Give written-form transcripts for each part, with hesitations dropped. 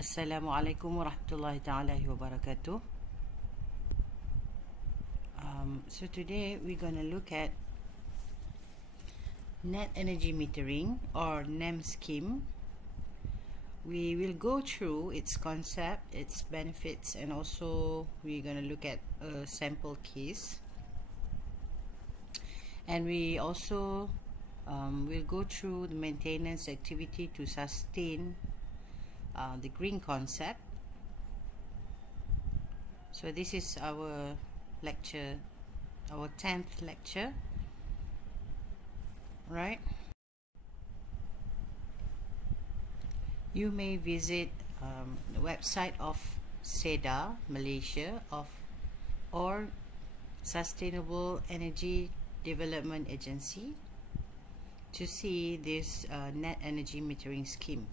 Assalamualaikum warahmatullahi ta'ala wabarakatuh. So today we're going to look at net energy metering or NEM scheme. We will go through its concept, its benefits, and also we're going to look at a sample case. And we also will go through the maintenance activity to sustain the green concept. So this is our lecture, our 10th lecture, right? You may visit the website of SEDA Malaysia or Sustainable Energy Development Agency to see this net energy metering scheme.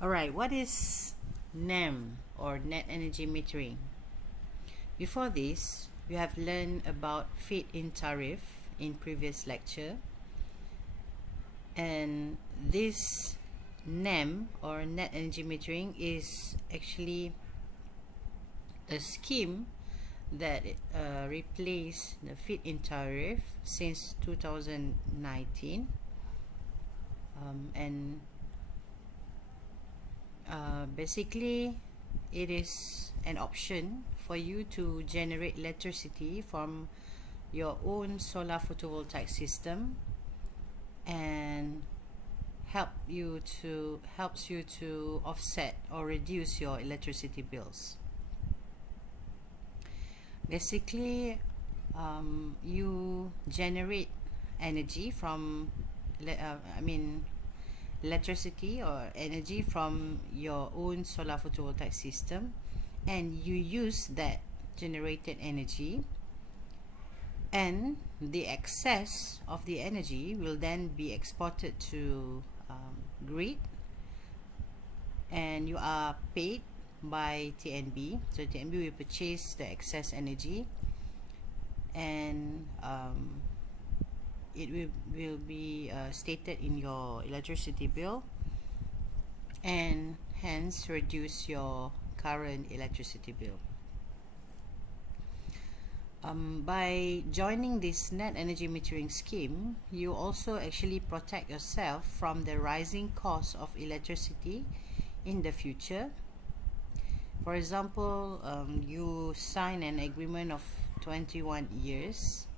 Alright, what is NEM or net energy metering? Before this, you have learned about feed-in tariff in previous lecture, and this NEM or net energy metering is actually a scheme that replaced the feed-in tariff since 2019, and basically it is an option for you to generate electricity from your own solar photovoltaic system and helps you to offset or reduce your electricity bills. Basically, you generate energy from electricity or energy from your own solar photovoltaic system, and you use that generated energy, and the excess of the energy will then be exported to grid, and you are paid by TNB. So TNB will purchase the excess energy, and it will be stated in your electricity bill, and hence reduce your current electricity bill. By joining this net energy metering scheme, you also actually protect yourself from the rising cost of electricity in the future. For example, you sign an agreement of 21 years.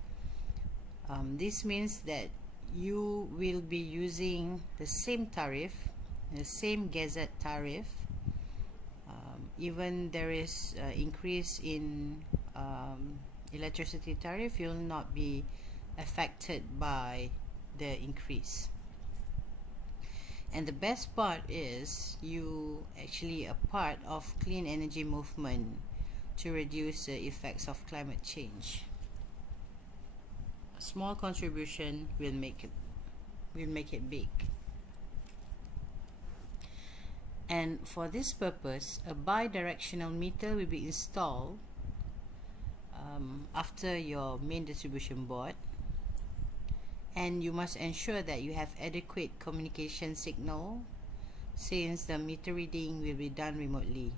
This means that you will be using the same tariff, the same gazette tariff. Even there is increase in electricity tariff, you will not be affected by the increase. And the best part is you actually are part of clean energy movement to reduce the effects of climate change. A small contribution will make it big. And for this purpose, a bi-directional meter will be installed after your main distribution board, and you must ensure that you have adequate communication signal, since the meter reading will be done remotely.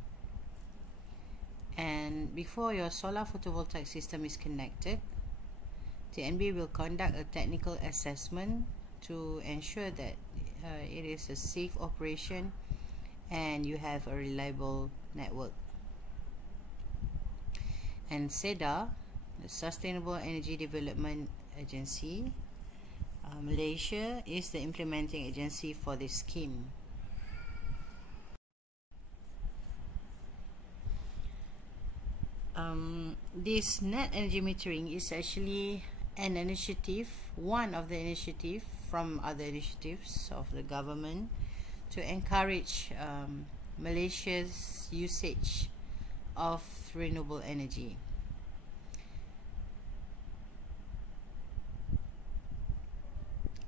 And before your solar photovoltaic system is connected, TNB will conduct a technical assessment to ensure that it is a safe operation and you have a reliable network. And SEDA, the Sustainable Energy Development Agency, Malaysia, is the implementing agency for this scheme. This net energy metering is actually an initiative, one of the initiatives from other initiatives of the government to encourage Malaysia's usage of renewable energy.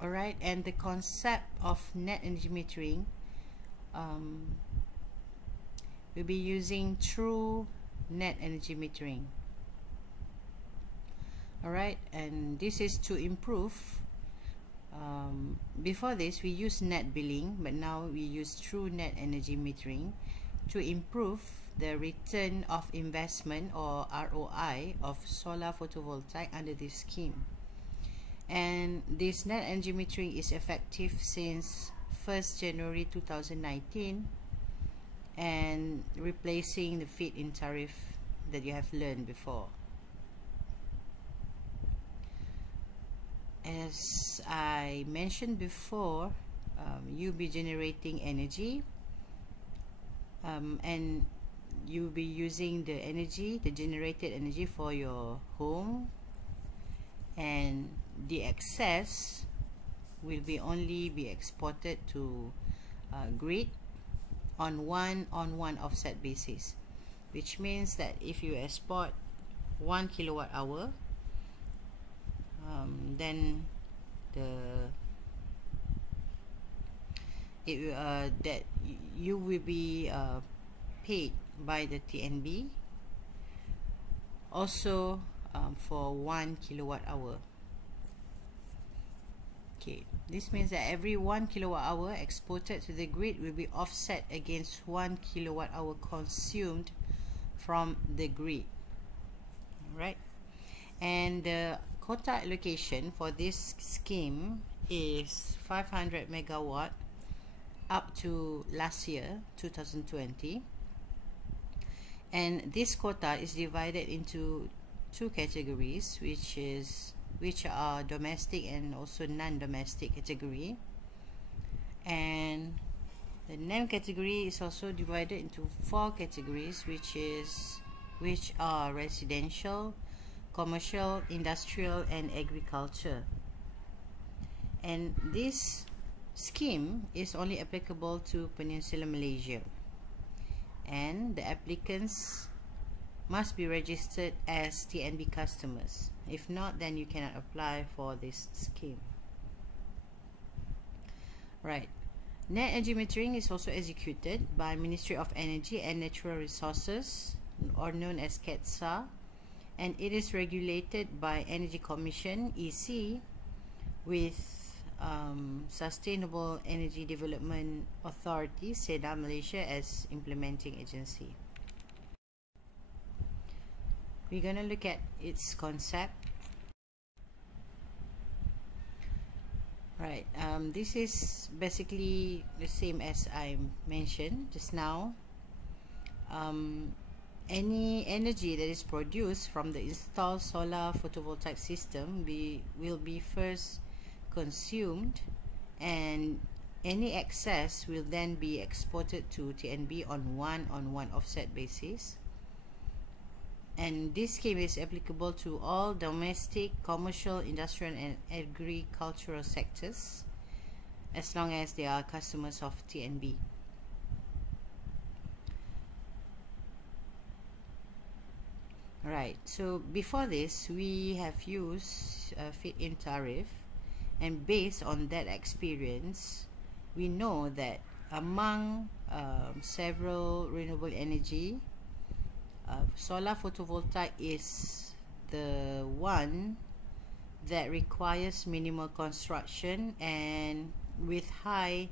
Alright, and the concept of net energy metering will be using true net energy metering. Alright, and this is to improve Before this, we use net billing, but now we use true net energy metering to improve the return of investment, or ROI, of solar photovoltaic under this scheme. And this net energy metering is effective since 1st January 2019 and replacing the feed-in tariff that you have learned before. As I mentioned before, you'll be generating energy, and you'll be using the energy, the generated energy, for your home, and the excess will be only be exported to grid on one offset basis, which means that if you export 1 kilowatt hour, then that you will be paid by the TNB also for 1 kilowatt hour. Okay, this means that every 1 kilowatt hour exported to the grid will be offset against 1 kilowatt hour consumed from the grid. Right, and the quota allocation for this scheme is 500 megawatt up to last year 2020, and this quota is divided into two categories, which are domestic and also non-domestic category. And the NEM category is also divided into 4 categories, which are residential, commercial, industrial, and agriculture. And this scheme is only applicable to Peninsular Malaysia, and the applicants must be registered as TNB customers. If not, then you cannot apply for this scheme. Right, net energy metering is also executed by Ministry of Energy and Natural Resources, or known as KETSA, and it is regulated by Energy Commission (EC) with Sustainable Energy Development Authority (SEDA) Malaysia as implementing agency. We're going to look at its concept. Right, this is basically the same as I mentioned just now. Any energy that is produced from the installed solar photovoltaic system will be first consumed, and any excess will then be exported to TNB on one offset basis. And this scheme is applicable to all domestic, commercial, industrial, and agricultural sectors, as long as they are customers of TNB. Right, so before this, we have used feed-in tariff, and based on that experience, we know that among several renewable energy, solar photovoltaic is the one that requires minimal construction and with high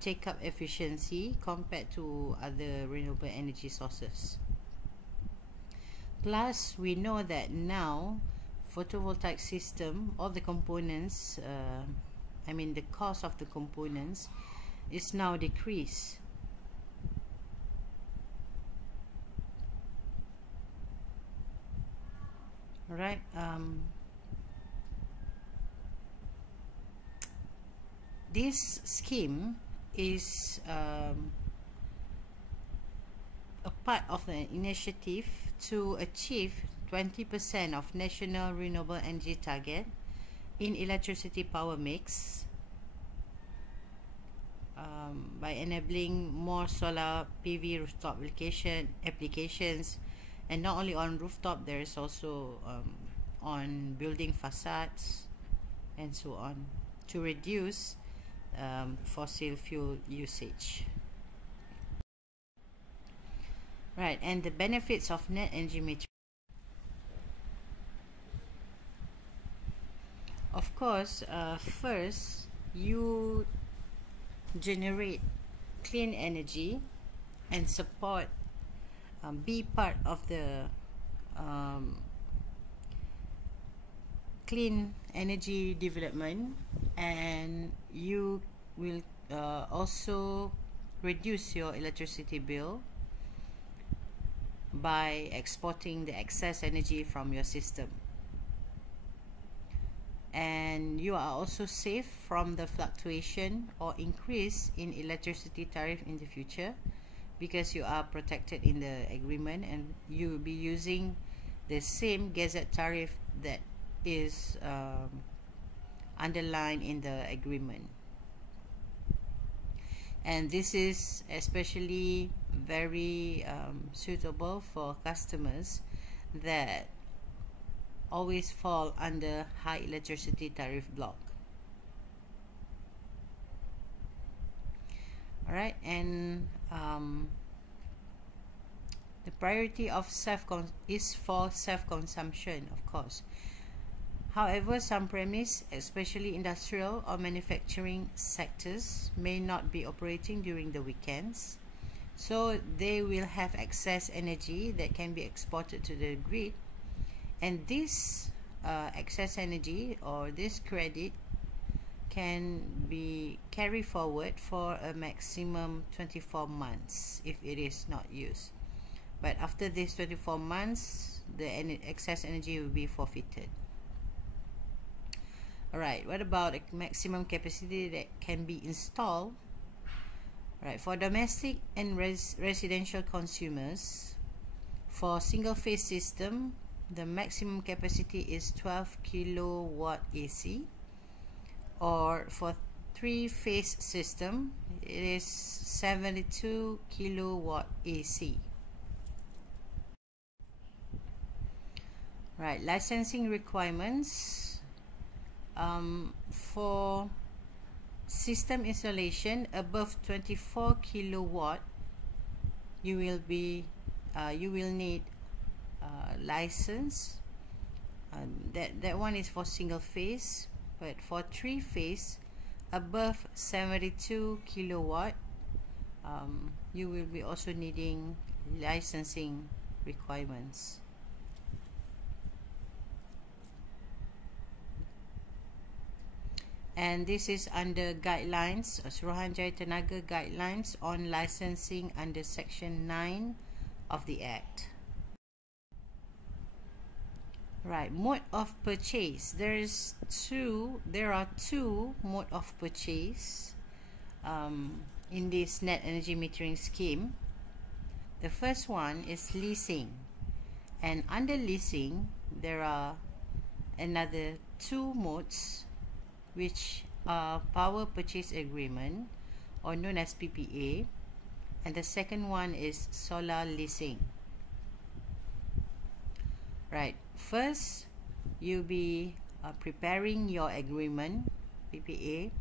take-up efficiency compared to other renewable energy sources. Plus, we know that now photovoltaic system, all the components, the cost of the components is now decreased. Right, this scheme is a part of the initiative to achieve 20% of national renewable energy target in electricity power mix by enabling more solar PV rooftop applications, and not only on rooftop, there is also on building facades and so on, to reduce fossil fuel usage. Right, and the benefits of net energy metering. Of course, first you generate clean energy and support, be part of the clean energy development, and you will also reduce your electricity bill by exporting the excess energy from your system. And you are also safe from the fluctuation or increase in electricity tariff in the future, because you are protected in the agreement, and you will be using the same gazette tariff that is underlined in the agreement. And this is especially very suitable for customers that always fall under high electricity tariff block. Alright, and the priority of is for self-consumption, of course. However, some premise, especially industrial or manufacturing sectors, may not be operating during the weekends, so they will have excess energy that can be exported to the grid, and this excess energy or this credit can be carried forward for a maximum 24 months if it is not used. But after this 24 months, the excess energy will be forfeited. Alright, what about a maximum capacity that can be installed? Right, for domestic and residential consumers, for single phase system, the maximum capacity is 12 kilowatt AC, or for three phase system it is 72 kilowatt AC. Right, licensing requirements. For system installation above 24 kilowatt, you will need license. That one is for single phase, but for three phase above 72 kilowatt, you will be also needing licensing requirements. And this is under guidelines, Suruhanjaya Tenaga guidelines on licensing under section 9 of the Act. Right, mode of purchase. There are two mode of purchase in this net energy metering scheme. The first one is leasing, and under leasing there are another two modes, which are power purchase agreement, or known as PPA, and the second one is solar leasing. Right, first you'll be preparing your agreement, PPA,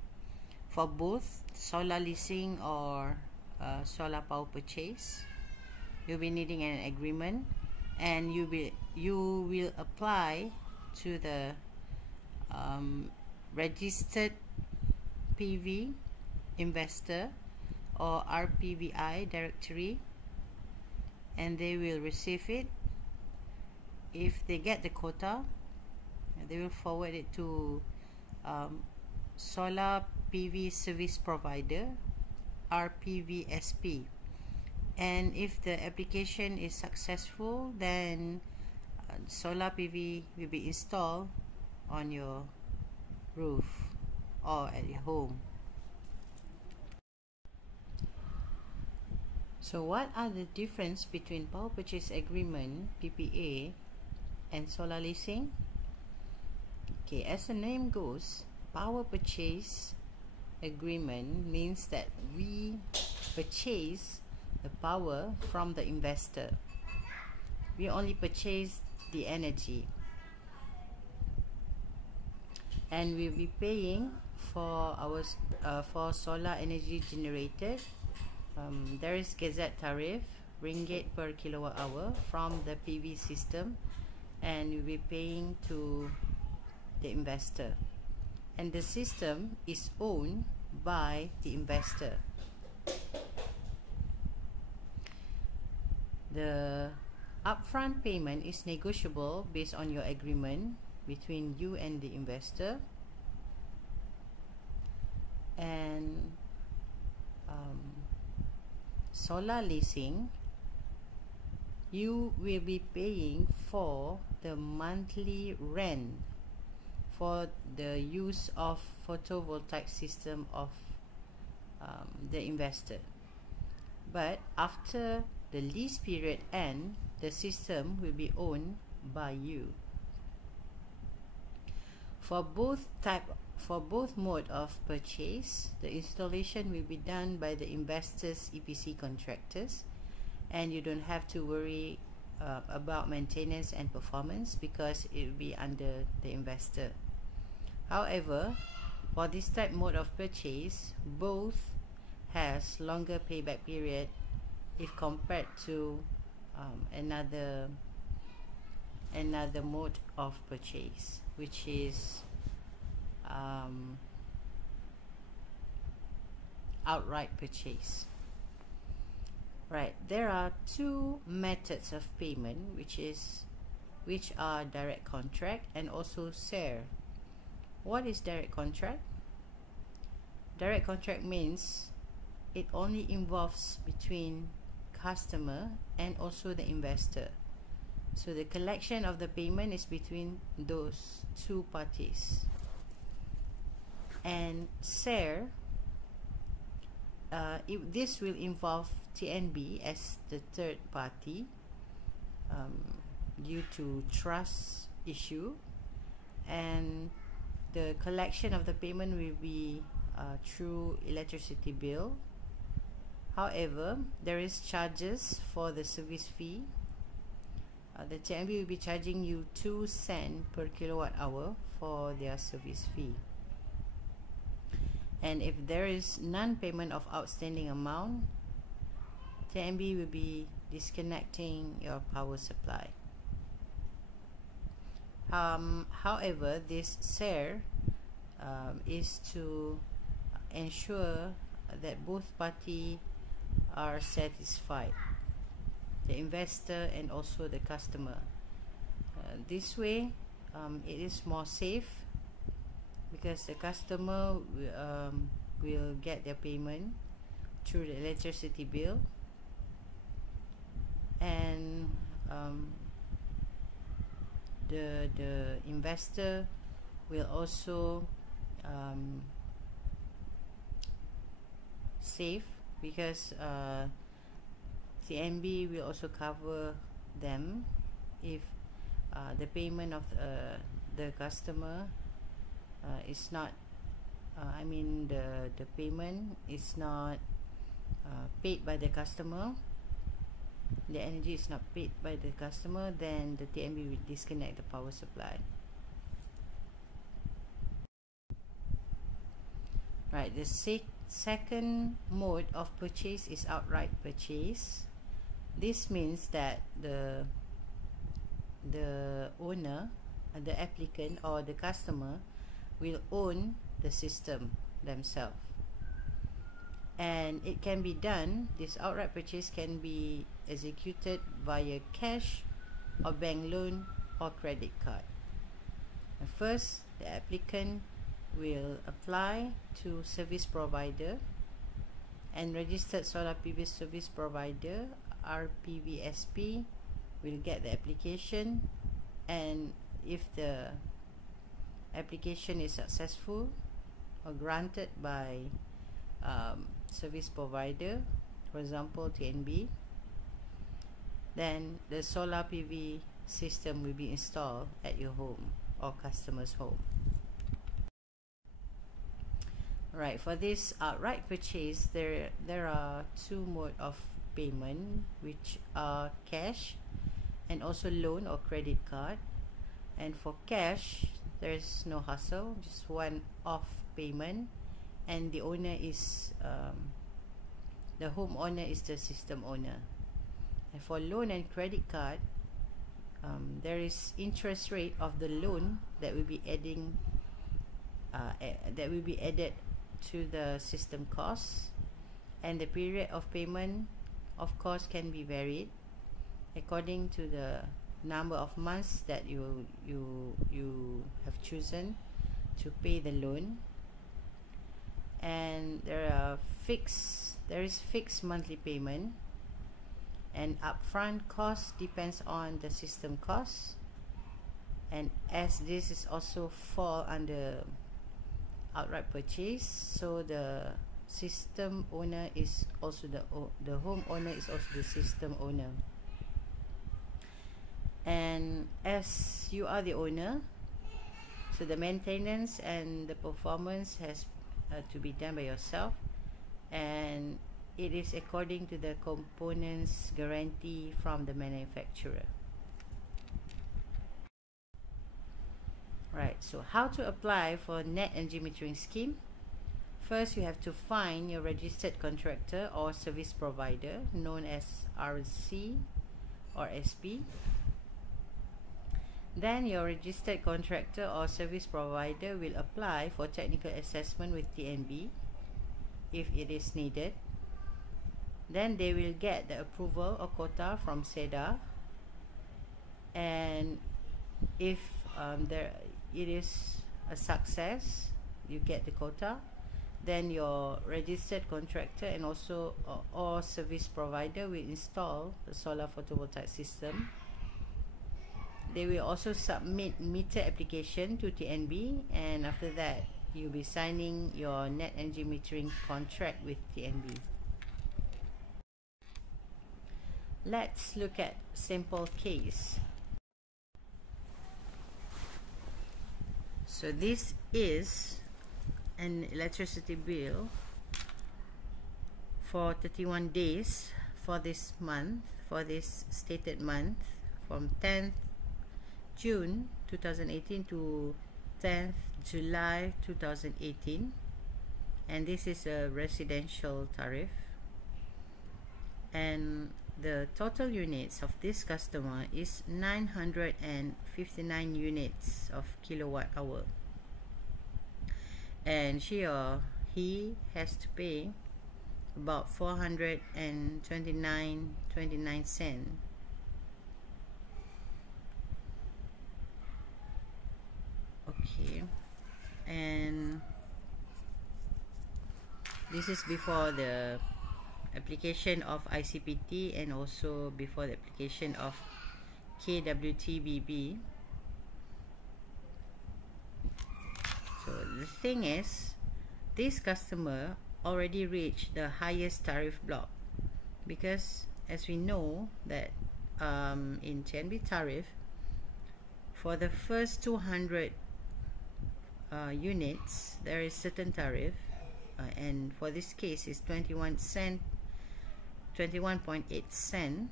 for both solar leasing or solar power purchase. You'll be needing an agreement, and you will apply to the registered PV investor or RPVI directory, and they will receive it. If they get the quota, they will forward it to solar PV service provider, RPVSP, and if the application is successful, then solar PV will be installed on your roof or at your home. So what are the difference between power purchase agreement, PPA, and solar leasing? Okay, as the name goes, power purchase agreement means that we purchase the power from the investor. We only purchase the energy, and we'll be paying for our for solar energy generated. There is gazette tariff, ringgit per kilowatt hour from the PV system, and we'll be paying to the investor. and the system is owned by the investor. The upfront payment is negotiable based on your agreement between you and the investor, and solar leasing, you will be paying for the monthly rent for the use of photovoltaic system of the investor. But after the lease period ends, the system will be owned by you. For both mode of purchase, the installation will be done by the investor's EPC contractors, and you don't have to worry about maintenance and performance because it will be under the investor. However, for this type mode of purchase, both has longer payback period if compared to another mode of purchase, which is outright purchase. Right, there are two methods of payment, which are direct contract and also SARE. What is direct contract? Direct contract means it only involves between customer and also the investor. So the collection of the payment is between those two parties. And SARE, this will involve TNB as the third party due to trust issue, and the collection of the payment will be through electricity bill. However, there is charges for the service fee. The TNB will be charging you 2 cents per kilowatt hour for their service fee. And if there is non-payment of outstanding amount, TNB will be disconnecting your power supply. However, this SARE is to ensure that both parties are satisfied, the investor and also the customer. This way, it is more safe because the customer will get their payment through the electricity bill, and the investor will also save because TNB will also cover them if the payment of the customer is not the payment is not paid by the customer, the energy is not paid by the customer, then the TNB will disconnect the power supply. Right, the second mode of purchase is outright purchase. This means that the owner, the applicant or the customer will own the system themselves, and it can be done, this outright purchase can be executed via cash or bank loan or credit card. First, the applicant will apply to service provider, and registered solar PV service provider RPVSP will get the application, and if the application is successful or granted by service provider, for example TNB, then the solar PV system will be installed at your home or customer's home. Right, for this outright purchase, there are two modes of payment, which are cash and also loan or credit card. And for cash, there is no hassle, just one-off payment, and the owner is the homeowner is the system owner. And for loan and credit card, there is interest rate of the loan that will be adding that will be added to the system costs, and the period of payment of course can be varied according to the number of months that you have chosen to pay the loan. And there is fixed monthly payment, and upfront cost depends on the system cost, and as this is also fall under outright purchase, so the system owner is also the home owner is also the system owner. And as you are the owner, so the maintenance and the performance has to be done by yourself, and it is according to the components guarantee from the manufacturer. Right, so how to apply for net energy metering scheme? First, you have to find your registered contractor or service provider known as RC or SP. Then your registered contractor or service provider will apply for technical assessment with TNB if it is needed. Then they will get the approval or quota from SEDA, and if it is a success, you get the quota, then your registered contractor and also or service provider will install the solar photovoltaic system. They will also submit meter application to TNB, and after that you'll be signing your net energy metering contract with TNB. Let's look at simple case. So this is an electricity bill for 31 days for this month, for this stated month, from 10th June 2018 to 10th July 2018, and this is a residential tariff, and the total units of this customer is 959 units of kilowatt hour, and she or he has to pay about 429.29 cents. Okay, and this is before the application of ICPT and also before the application of KWTBB. So the thing is, this customer already reached the highest tariff block, because as we know that in TNB tariff, for the first 200 units there is certain tariff, and for this case is 21.8 cent.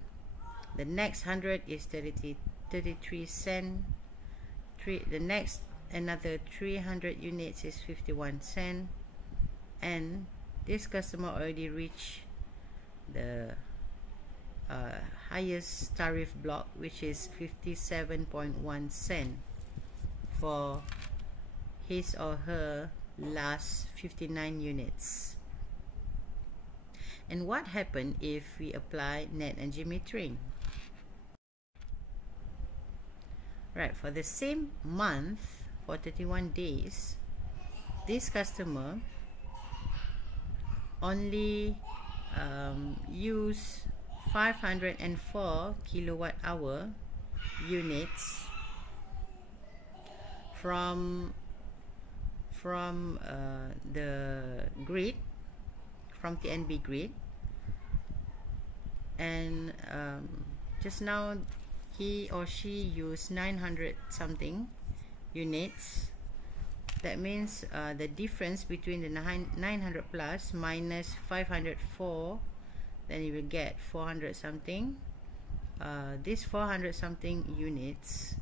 The next 100 is 33 cent. The next another 300 units is 51 cent, and this customer already reached the highest tariff block, which is 57.1 cent for his or her last 59 units. And what happened if we apply net energy metering? Right, for the same month, for 31 days, this customer only use 504 kilowatt hour units from the grid, from TNB grid, and just now he or she used 900 something units. That means the difference between the 900 plus minus 504, then you will get 400 something. This 400 something units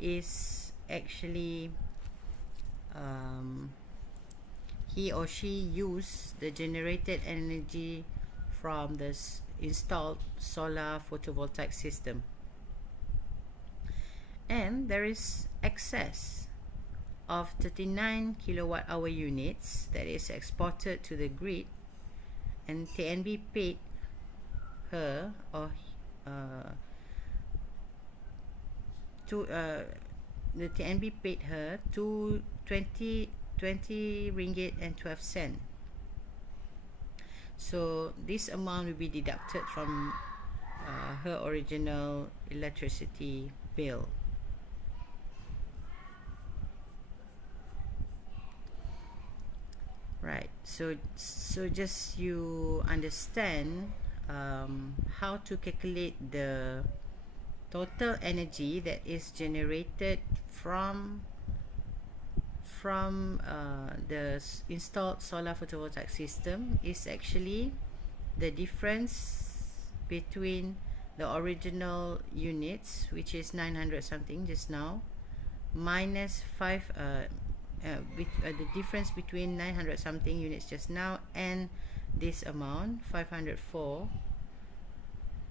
is actually he or she used the generated energy from the installed solar photovoltaic system, and there is excess of 39 kilowatt hour units that is exported to the grid, and TNB paid her or the TNB paid her to 20 ringgit and 12 cent. So this amount will be deducted from her original electricity bill. Right, so just you understand how to calculate the total energy that is generated from the installed solar photovoltaic system is actually the difference between the original units, which is 900 something just now, minus the difference between 900 something units just now and this amount 504,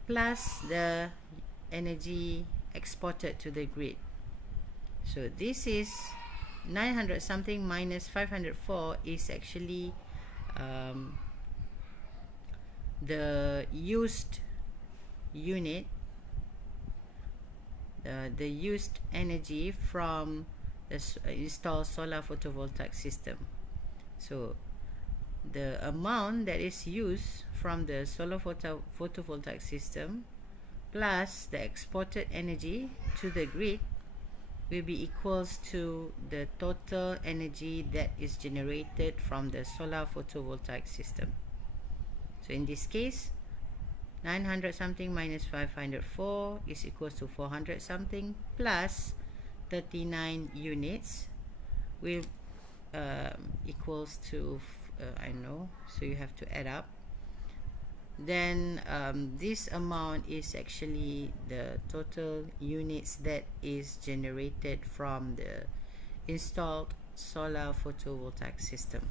plus the energy exported to the grid. So this is 900 something minus 504 is actually the used unit, the used energy from the installed solar photovoltaic system. So the amount that is used from the solar photovoltaic system plus the exported energy to the grid will be equals to the total energy that is generated from the solar photovoltaic system. So in this case, 900 something minus 504 is equals to 400 something plus 39 units will equals to I know, so you have to add up. Then this amount is actually the total units that is generated from the installed solar photovoltaic system.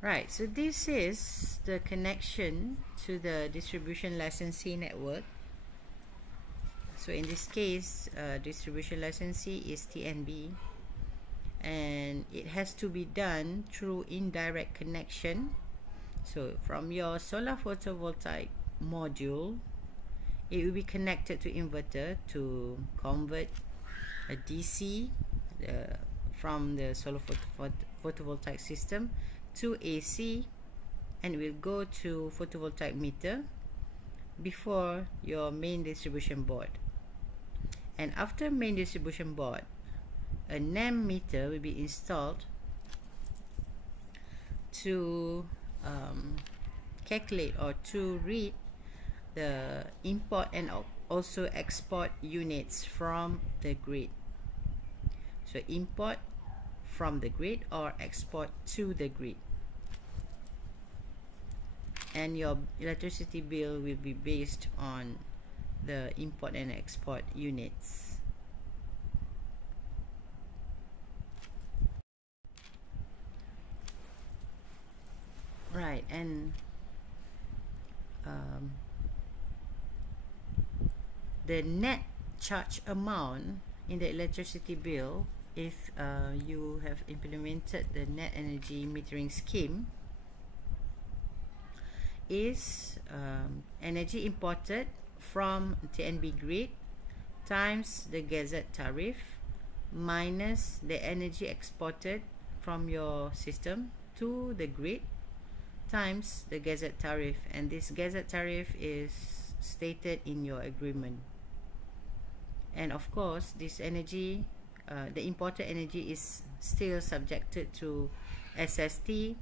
Right, so this is the connection to the distribution licensee network. So in this case, distribution licensee is TNB, and it has to be done through indirect connection. So from your solar photovoltaic module, it will be connected to inverter to convert a DC from the solar photovoltaic system to AC, and will go to photovoltaic meter before your main distribution board. And after main distribution board, a NEM meter will be installed to calculate or to read the import and also export units from the grid. So import from the grid or export to the grid, and your electricity bill will be based on the import and export units. Right, and the net charge amount in the electricity bill, if you have implemented the net energy metering scheme, is energy imported from TNB grid times the gazette tariff minus the energy exported from your system to the grid times the gazette tariff, and this gazette tariff is stated in your agreement. And of course, this energy, the imported energy, is still subjected to SST,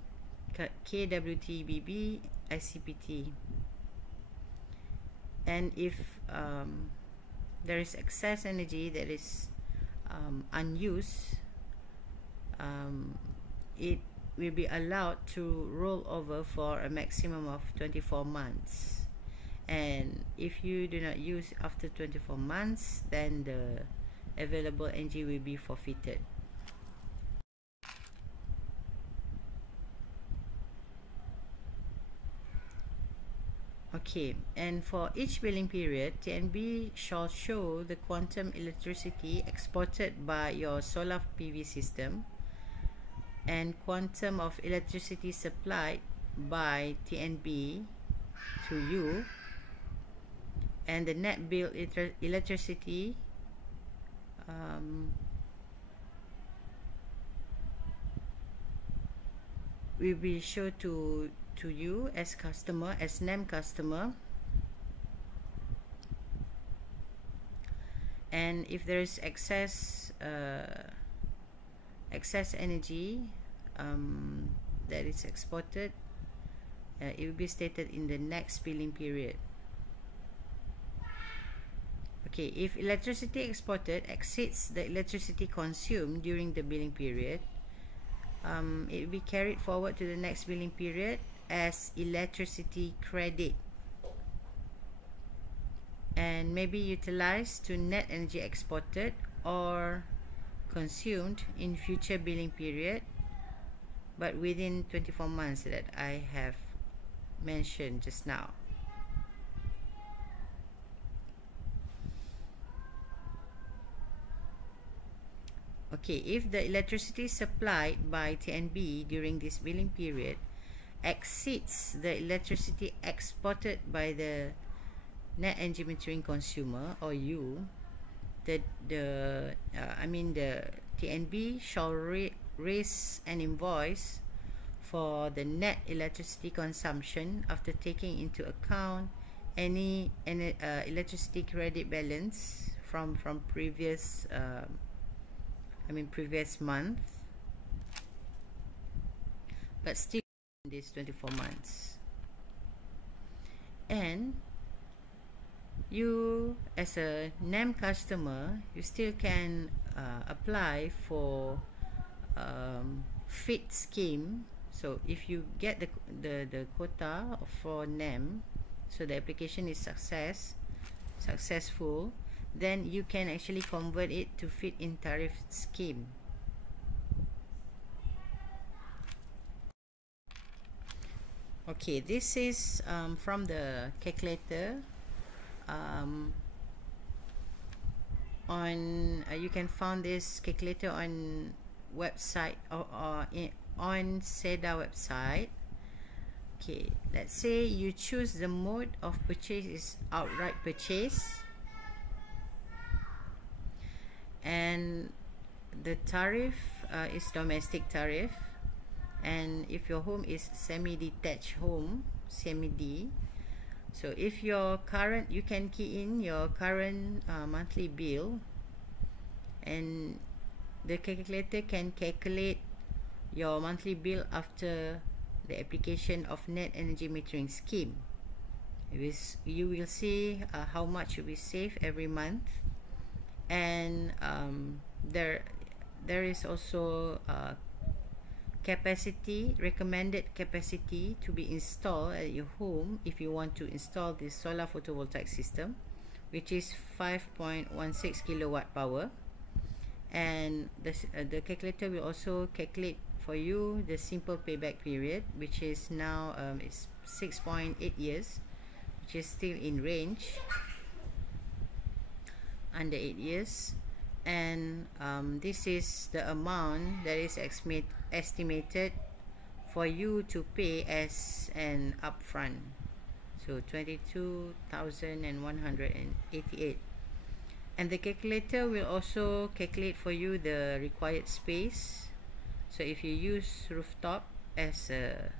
KWTBB, ICPT. And if there is excess energy that is unused, it will be allowed to roll over for a maximum of 24 months. And if you do not use after 24 months, then the available energy will be forfeited. Okay, and for each billing period, TNB shall show the quantum electricity exported by your solar PV system and quantum of electricity supplied by TNB to you, and the net bill electricity will be shown to you as customer, as NEM customer. And if there is excess energy that is exported, it will be stated in the next billing period. Okay, if electricity exported exceeds the electricity consumed during the billing period, it will be carried forward to the next billing period as electricity credit and may be utilized to net energy exported or consumed in future billing period, but within 24 months that I have mentioned just now. Okay, if the electricity supplied by TNB during this billing period exceeds the electricity exported by the net energy metering consumer or you, the TNB shall raise an invoice for the net electricity consumption after taking into account any electricity credit balance from previous previous month, but still in these 24 months. And you as a NEM customer, you still can apply for FIT scheme. So if you get the quota for NEM, so the application is successful, then you can actually convert it to fit in tariff scheme. Okay, this is from the calculator. You can find this calculator on website or on SEDA website. Okay, let's say you choose the mode of purchase is outright purchase, and the tariff is domestic tariff, and if your home is semi-detached home, semi-D, so if your current, you can key in your current monthly bill, and the calculator can calculate your monthly bill after the application of net energy metering scheme. You will see how much you will save every month, and there is also capacity, recommended capacity to be installed at your home if you want to install this solar photovoltaic system, which is 5.16 kilowatt power. And the calculator will also calculate for you the simple payback period, which is now it's 6.8 years, which is still in range, under 8 years. And this is the amount that is estimated for you to pay as an upfront, so 22,188. And the calculator will also calculate for you the required space. So if you use rooftop as a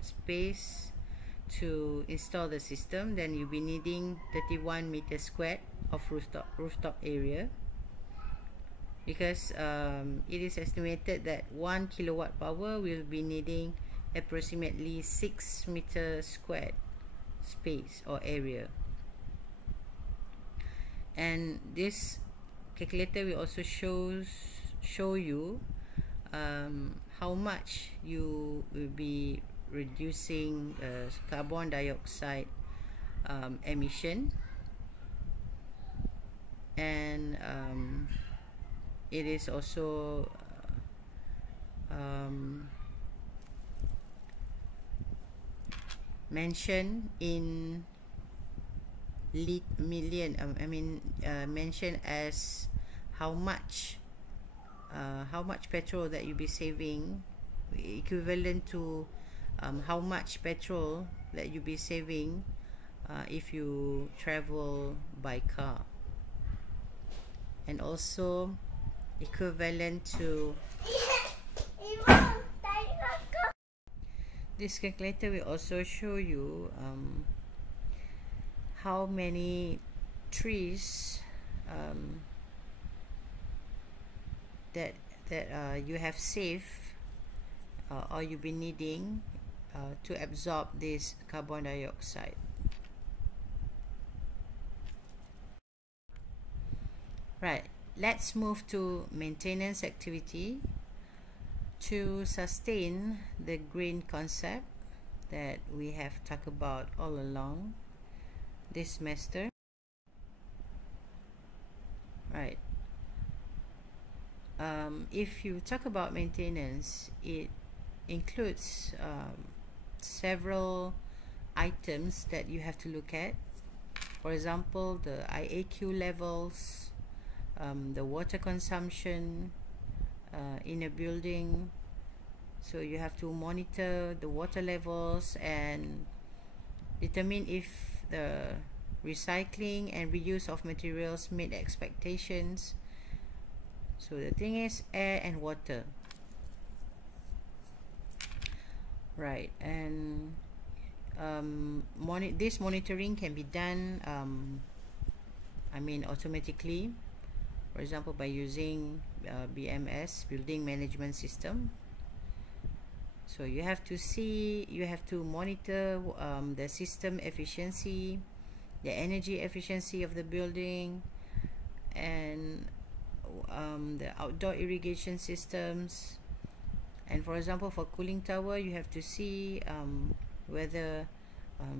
space to install the system, then you'll be needing 31 meters squared of rooftop area, because it is estimated that 1 kilowatt power will be needing approximately 6 meters squared space or area. And this calculator will also show you how much you will be reducing carbon dioxide emission, and it is also mentioned in mentioned as how much petrol that you'll be saving, equivalent to how much petrol that you'll be saving if you travel by car, and also equivalent to this calculator will also show you how many trees that you have saved or you'll be needing to absorb this carbon dioxide. Right, let's move to maintenance activity. To sustain the green concept that we have talked about all along this semester. Right. If you talk about maintenance, it includes several items that you have to look at. For example, the IAQ levels, the water consumption in a building. So you have to monitor the water levels and determine if the recycling and reuse of materials meet expectations. So the thing is air and water, right? And this monitoring can be done automatically, for example by using BMS, building management system. So you have to monitor the system efficiency, the energy efficiency of the building, and the outdoor irrigation systems. And for example, for cooling tower, you have to see whether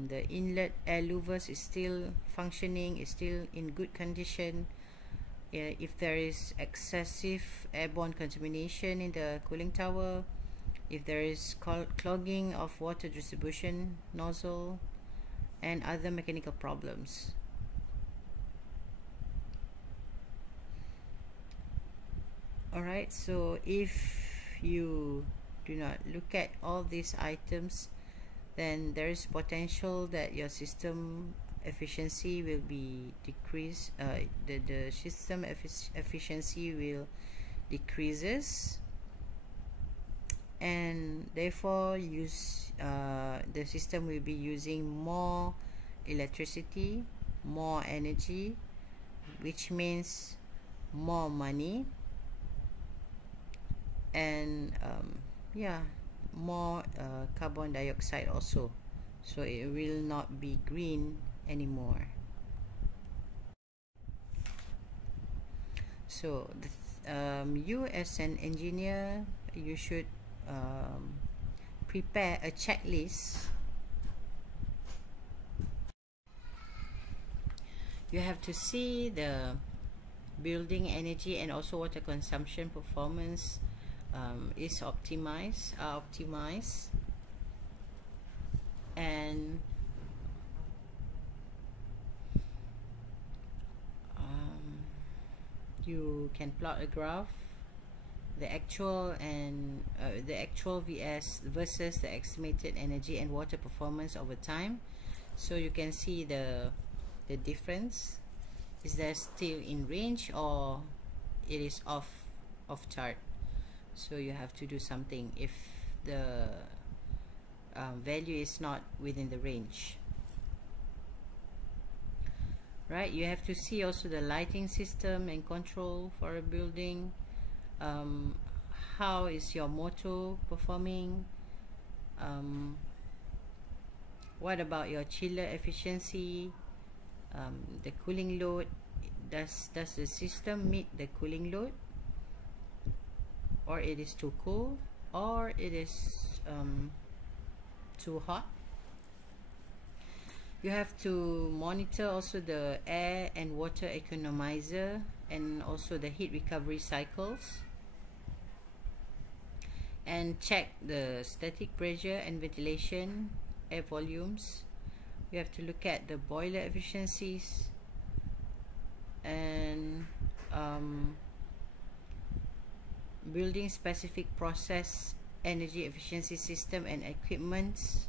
the inlet air louvers is still functioning, is still in good condition. If there is excessive airborne contamination in the cooling tower, if there is clogging of water distribution nozzle, and other mechanical problems. Alright, so if you do not look at all these items, then there is potential that your system efficiency will be decreased. The system efficiency will decreases, and therefore the system will be using more electricity, more energy, which means more money, and more carbon dioxide also. So it will not be green anymore. So you as an engineer, you should prepare a checklist. You have to see the building energy and also water consumption performance is optimized, and you can plot a graph, the actual vs versus the estimated energy and water performance over time, so you can see the difference. Is there still in range, or it is off chart? So you have to do something if the value is not within the range, right? You have to see also the lighting system and control for a building. How is your motor performing? What about your chiller efficiency? The cooling load, does the system meet the cooling load, or it is too cool, or it is too hot? You have to monitor also the air and water economizer, and also the heat recovery cycles, and check the static pressure and ventilation air volumes. We have to look at the boiler efficiencies and building specific process energy efficiency system and equipments,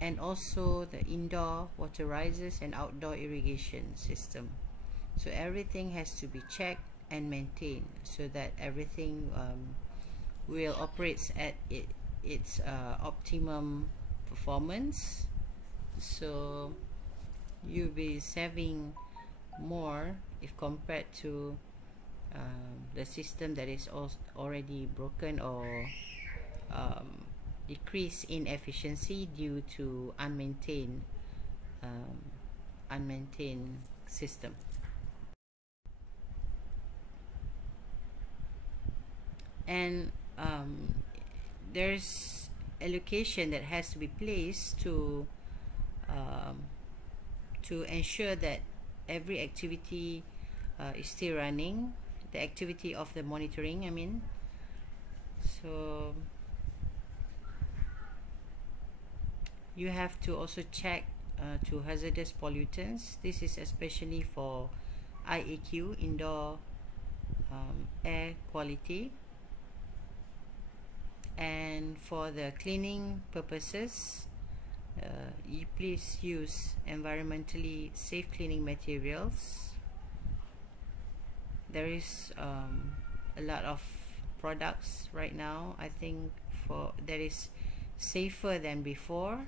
and also the indoor water risers and outdoor irrigation system. So everything has to be checked and maintained so that everything will operate at its optimum performance. So you'll be saving more if compared to the system that is already broken or decrease in efficiency due to unmaintained system. And there's allocation that has to be placed to ensure that every activity is still running, the activity of the monitoring, I mean. So you have to also check to hazardous pollutants. This is especially for IAQ, indoor air quality. And for the cleaning purposes, you please use environmentally safe cleaning materials. There is a lot of products right now, I think, that is safer than before,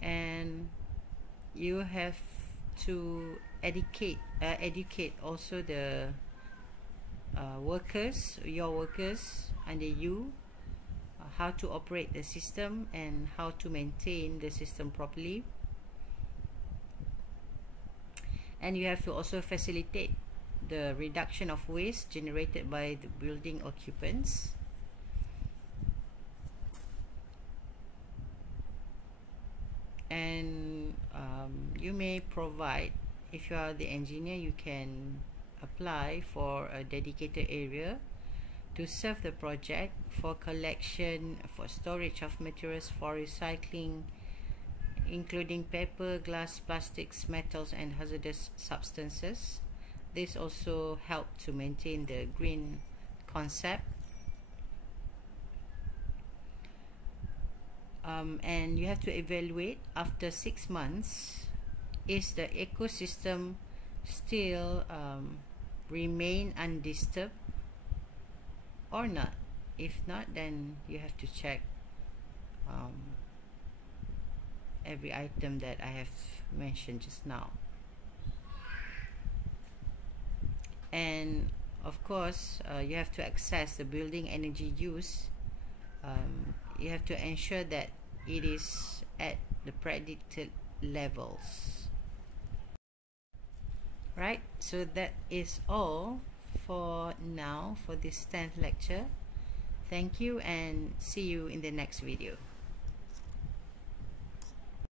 and you have to educate also the your workers under you, how to operate the system and how to maintain the system properly. And you have to also facilitate the reduction of waste generated by the building occupants. And you may provide, if you are the engineer, you can apply for a dedicated area to serve the project for collection, for storage of materials, for recycling, including paper, glass, plastics, metals, and hazardous substances. This also helps to maintain the green concept. And you have to evaluate after 6 months, is the ecosystem still remain undisturbed or not. If not, then you have to check every item that I have mentioned just now. And of course, you have to assess the building energy use. You have to ensure that it is at the predicted levels. Right, so that is all for now for this 10th lecture. Thank you and see you in the next video.